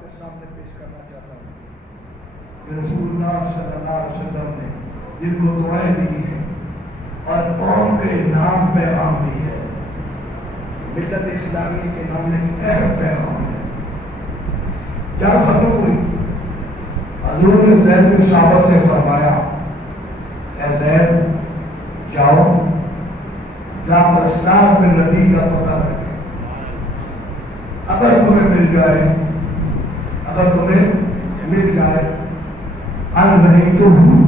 آپ کے سامنے پیش کرنا چاہتا ہوں کہ رسول اللہ صلی اللہ علیہ وسلم نے جن کو دعائیں دی ہیں اور قوم کے نام پیغام دی ہے، ملت اسلامی کے نام ایک اہم پیغام ہے۔ جب ختم ہوئی حضور نے زید بن ثابت سے فرمایا، اے زید جاؤ جا کر سعد بن ربیع کا پتہ رکھے، اگر تمہیں مل جائے ان نہیں تو ہوں،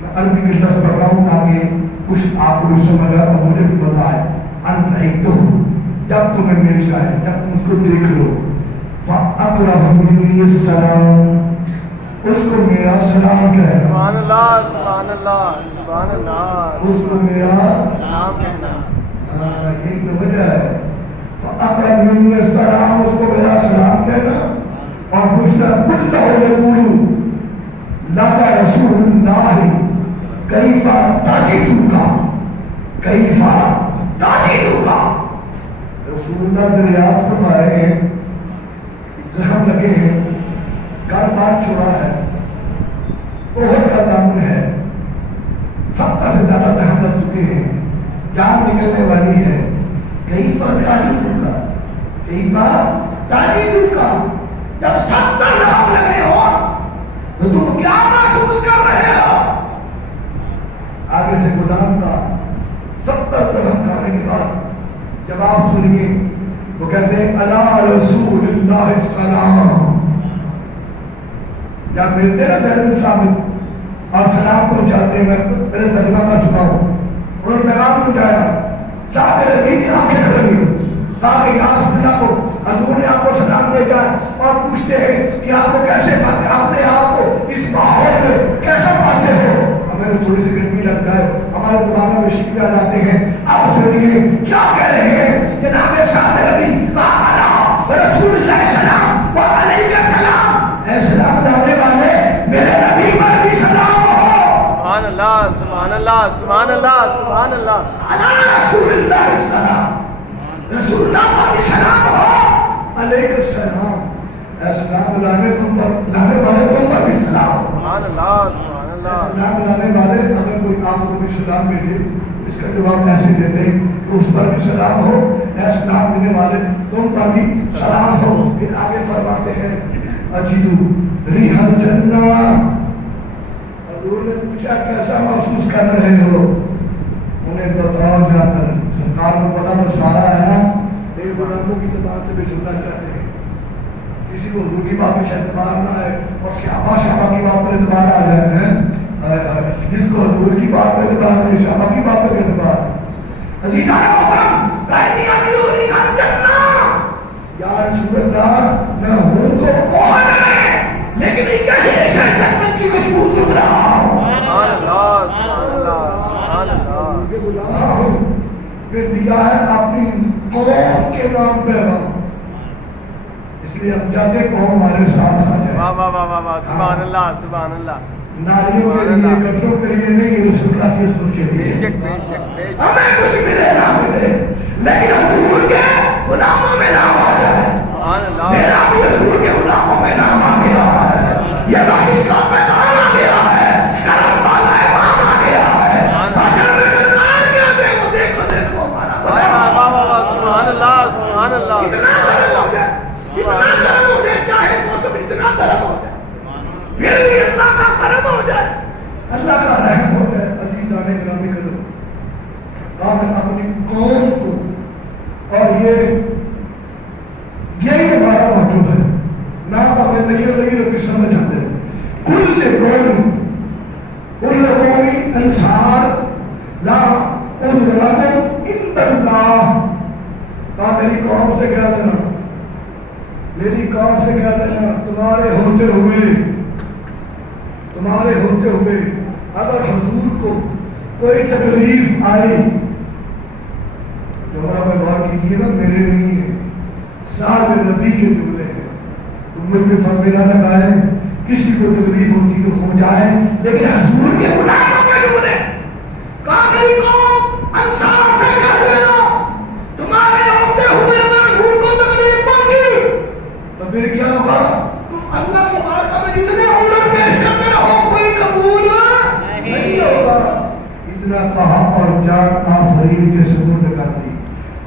میں عربی کی لفظ پڑھ رہا ہوں تاکہ کچھ آپ کو بھی سمجھ آئے اور مجھے بھی بتائے، ان نہیں تو ہوں، جب تمہیں مل جائے، جب تم اس کو دیکھ لو، فَأَقْرَهُ مِنِّي السَّلَامُ، اس کو میرا سلام کہنا، سبحان اللہ سبحان اللہ سبحان اللہ، اس کو میرا سلام کہنا، یہی تو وجہ ہے۔ فَأَقْرَبْ مِنِّي السَّلَامُ، اس کو میرا سلام کہنا، اور پوچھنا کُلُّهُ يَقُولُ لَكَ رَسُولُ اللَّهِ كَيْفَ تَجِدُكَ كَيْفَ تَجِدُكَ، رسول اللہ دریافت فرما رہے ہیں، زخم لگے ہیں، گھر بار چھوڑا ہے، احد کا دامن ہے، 70 سے زیادہ زخم لگ چکے ہیں، جان نکلنے والی ہے، کیف تجدک، کیف تجدک، جب 70 زخم لگے ہو تو تم کیا محسوس کر رہے ہو؟ آگے سے غلام کا 70 زخم کھانے کے بعد جواب سنیے، وہ کہتے ہیں الا رسول اللہ السلام، جب ملتے نا زید بن ثابت اور سلام پہنچاتے ہیں، میں پہلے ترجمہ کر چکا ہوں، انہوں نے پیغام پہنچایا، صاحب ربیع کی آنکھیں کھڑی ہو، کہا کہ یا رسول اللہ کو حضور نے آپ کو سلام بھیجا ہے، اور پوچھتے ہیں کہ آپ کو کیسے پاتے، اپنے آپ کو اس ماحول میں کیسا پاتے ہو؟ ہمیں تو تھوڑی سی گرمی لگ جائے، ہمارے زبانوں میں شکوے آ جاتے ہیں، آپ سنیے کیا کہہ رہے ہیں جناب صاحب ربیع، رسول اللہ سلام و علیہ السلام، اے سلام لانے والے میرے نبی پر بھی سلام ہو، سبحان اللہ سبحان اللہ سبحان اللہ سبحان اللہ، علی رسول اللہ السلام، رسول اللہ پر بھی سلام ہو، علیہ السلام، اے سلام لانے والے تم پر بھی سلام ہو، سبحان اللہ سبحان اللہ، سلام لانے والے اگر کوئی آپ کو بھی سلام بھیجے اس کا جواب ایسے دیتے ہیں کہ اس پر بھی سلام ہو، اے سلام دینے والے تم پر بھی سلام ہو۔ پھر آگے فرماتے ہیں اجدو ریح الجنہ، حضور نے پوچھا کیسا محسوس کر رہے ہو؟ انہیں بتاؤ جا کر، سرکار کو پتا تو سارا ہے نا، ایک غلاموں کی زبان سے بھی سننا چاہتے ہیں، کسی کو حضور کی بات میں شاید اعتبار نہ ہے اور صحابہ کی بات پر اعتبار آ جائے ہیں، جس کو حضور کی بات پر اعتبار نہیں، صحابہ کی بات پر اعتبار۔ عزیزان محترم، کہنی اجلوری ہم جنہ، یا رسول اللہ میں ہوں تو احد میں، لیکن یہی سے جنت کی خوشبو سن رہا ہوں، سبحان اللہ سبحان اللہ سبحان اللہ، پھر دیا ہے اپنی قوم کے نام پہ، اس لیے ہم چاہتے قوم ہمارے ساتھ آ جائے، واہ واہ واہ واہ، سبحان اللہ سبحان اللہ، ناریوں کے لیے، کپڑوں کے لیے نہیں، رسول اللہ کی حضور کے بے لیے، شک بے شک بے شک، ہمیں کچھ ملے نہ ملے لیکن حضور کے غلاموں میں نام آ جائے، سبحان اللہ، میرا بھی حضور کے غلاموں میں نام آ گیا ہے، یہ بخش کا پیغام آ گیا ہے، کرم والا امام آ گیا ہے، بشر میں سرکار کیا دیکھو دیکھو دیکھو ہمارا واہ واہ واہ واہ، سبحان اللہ سبحان اللہ اتنا درم ہو جائے، اتنا درم ہو جائے، چاہے موسم اتنا درم ہو جائے، پھر بھی اللہ کا کرم ہو جائے، اللہ کا رحم ہو جائے۔ عزیزان گرامی قدر، آپ اپنی قوم کو، اور یہی ہمارا موجود ہے، نام ہمیں نہیں لوگ سمجھ آتے ہیں، کل قومی انصار لا عذر لهم عند اللہ، کہا میری قوم سے کہہ دینا، میری قوم سے کہہ دینا، تمہارے ہوتے ہوئے اگر حضور کو کوئی تکلیف آئی، جو ہمارا غور کیجیے گا میرے نہیں ہے، صاحب نبی کے جملے ہیں، تم مجھ میں فرق نہ لگائے، کسی کو تکلیف ہوتی تو ہو جائے، لیکن حضور کے غلاموں کے جملے، کہا میری قوم انصار سے کہہ دینا، تمہارے ہوتے ہوئے اگر حضور کو تکلیف پہنچی تو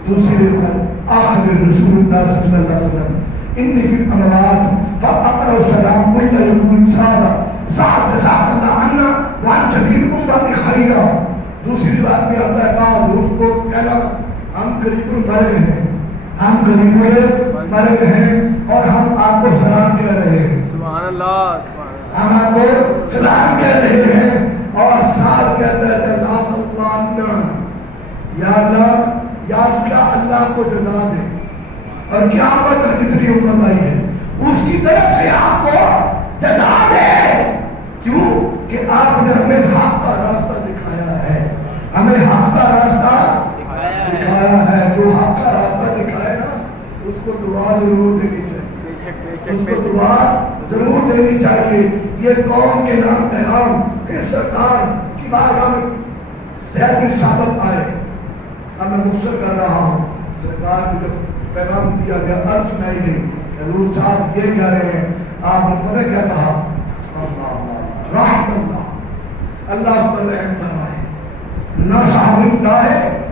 دوسری روایت آخر رسول اللہ صلی اللہ علیہ وسلم انی فی الامرات فاقرأ السلام کل یقول زاد اللہ عنا وان جبیر امت خیرہ. دوسری روایت میں آتا ہے کہا حضور کو کہنا ہم قریب المرگ ہیں، ہم قریب المرگ ہیں اور ہم آپ کو سلام کہہ رہے ہیں. سبحان اللہ. ہم آپ کو سلام کہہ رہے ہیں اور ساتھ کہتا ہے جزاک اللہ عنا، یا اللہ یا اللہ کو جزا دے. اور کیا تک جتنی امت آئی ہے اس کی طرف سے آپ کو جزا دے. کیوں کہ آپ نے ہمیں حق کا راستہ دکھایا ہے، ہمیں حق کا راستہ دکھایا ہے. جو حق کا راستہ دکھائے نا اس کو دعا ضرور دینی چاہیے، اس کو دعا ضرور دینی چاہیے. یہ قوم کے نام پیغام کہ سرکار کی بارگاہ میں زید بن ثابت آئے. اب میں مختصر کر رہا ہوں. سرکار کو جب پیغام دیا گیا عرض سنائی گئی حضور صاحب یہ کہہ رہے ہیں، آپ نے پتہ کیا کہا؟ رحمت اللہ، اللہ اس پر رحم فرمائے. نہ صاحب اللہ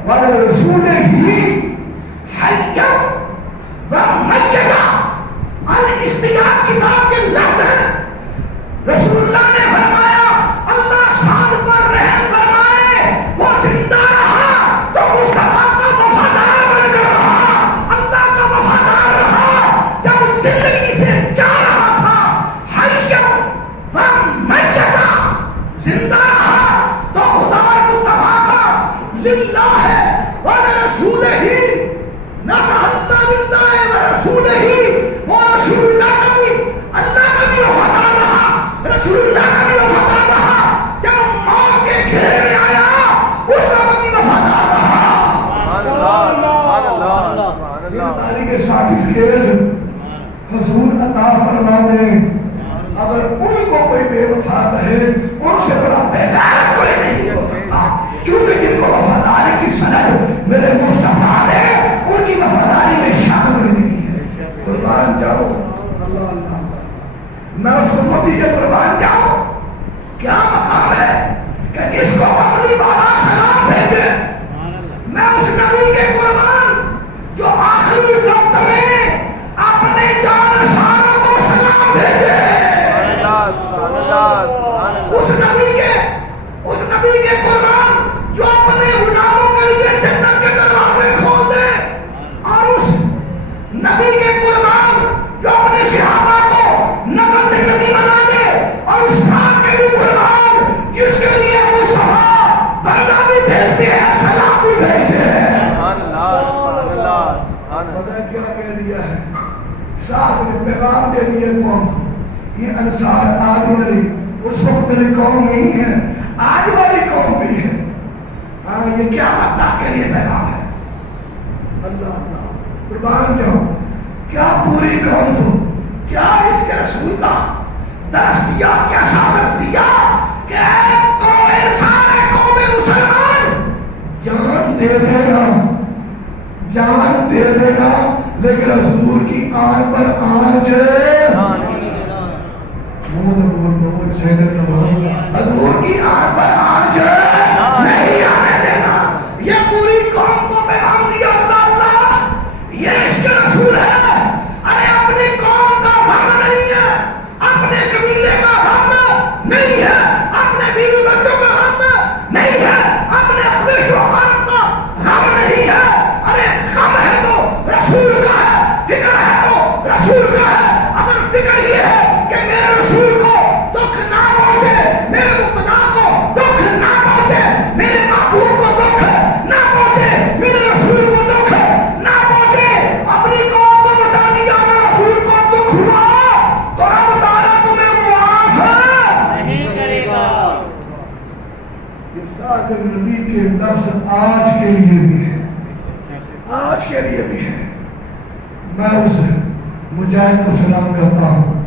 والے رسول ہی حیا و میتا. الاستجاب کتاب کے لفظ ہیں. رسول اللہ نے فرمایا اللہ صاحب پر رحم فرمائے، وہ زندہ رہا تو مصطفیٰ کا وفادار بن کر رہا، اللہ کا وفادار رہا جب زندگی سے جا رہا تھا. حیا و میتا، زندہ رہا تو خدا مصطفیٰ کا للہ ہے ورسول ہی، نصح اللہ للہ ورسول ہی. وہ رسول اللہ کا بھی اللہ کا بھی وفادار رہا، رسول اللہ کا بھی وفادار رہا. جب موت کے گھیرے میں آیا اس وقت بھی وفادار رہا. یہ تاریخ سرٹیفکیٹ حضور عطا فرما دیں. اگر ان کو کوئی بے وفا کہے ان سے بڑا بیغیرت کوئی نہیں ہے وفا، کیونکہ جن کو وفاداری کی سند میرے مصطفیٰ نے ان کی وفاداری میں شامل نہیں ہے. قربان جاؤ اللہ اللہ اللہ. میں اس امتی کے قربان جاؤں. کیا مقام ہے کہ جس کو اپنی والا سلام بھیجے. میں اس نبی کے قربان جو آخری وقت میں اپنے جانشانوں کو سلام بھیجے. اس نبی کے قربان جو اپنے غلاموں کے لیے جنت کے دروازے کھول دے. اور اس نبی کے قربان جو اپنے صحابہ کو نقل جنتی بنا دے. اور اس ساتھ کے بھی قربان جس کے لیے مصطفیٰ بردہ بھی بھیجتے ہیں سلام بھی بھیجتے ہیں. پتہ کیا کہہ دیا ہے؟ ساتھ میں پیغام دے دیے قوم کو. یہ انصار آج والی اس وقت میری قوم نہیں ہے، آج والی قوم بھی ہے. ہاں یہ کیا مدد کے لیے پیغام ہے. اللہ اللہ قربان جاؤ. کیا پوری قوم کو کیا اس کے رسول کا درس دیا، کیسا درس دیا کہ سارے قوم مسلمان جان دے دینا، جان دے دینا، لیکن حضور کی آن پر آنچ حضور کی آن پر آنچ نہیں آنے دینا. یہ پوری قوم کو پیغام دیا. اللہ اللہ یہ اس کے رسول ہے. ارے اپنی قوم کا غم نہیں ہے، اپنے قبیلے کا غم نہیں ہے، اپنے بیوی بچوں کا غم نہیں ہے، اپنے خبیث و خراب کا غم نہیں ہے. ارے غم ہے تو رسول کا ہے، فکر ہے تو رسول کا ہے. اگر فکر یہ ہے کہ میرے رسول کو دکھ نہ پہنچے، میرے مقتدا کو دکھ نہ پہنچے، میرے محبوب کو دکھ نہ پہنچے، میرے رسول کو دکھ نہ پہنچے، اپنی قوم کو بتا دیا اگر رسول کو دکھ ہوا تو رب تعالیٰ تمہیں معاف نہیں کرے گا. یہ ساتھ نبی کے لفظ آج کے لیے بھی ہے، آج کے لیے بھی ہے. میں اس مجاہد کو سلام کرتا ہوں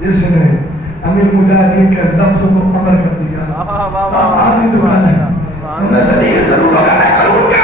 جس نے امیر مجاہدین کے لفظ کو عمل کر دیا. آدمی تو ہے میں ضرور ضرور ہوگا، میں کروں گا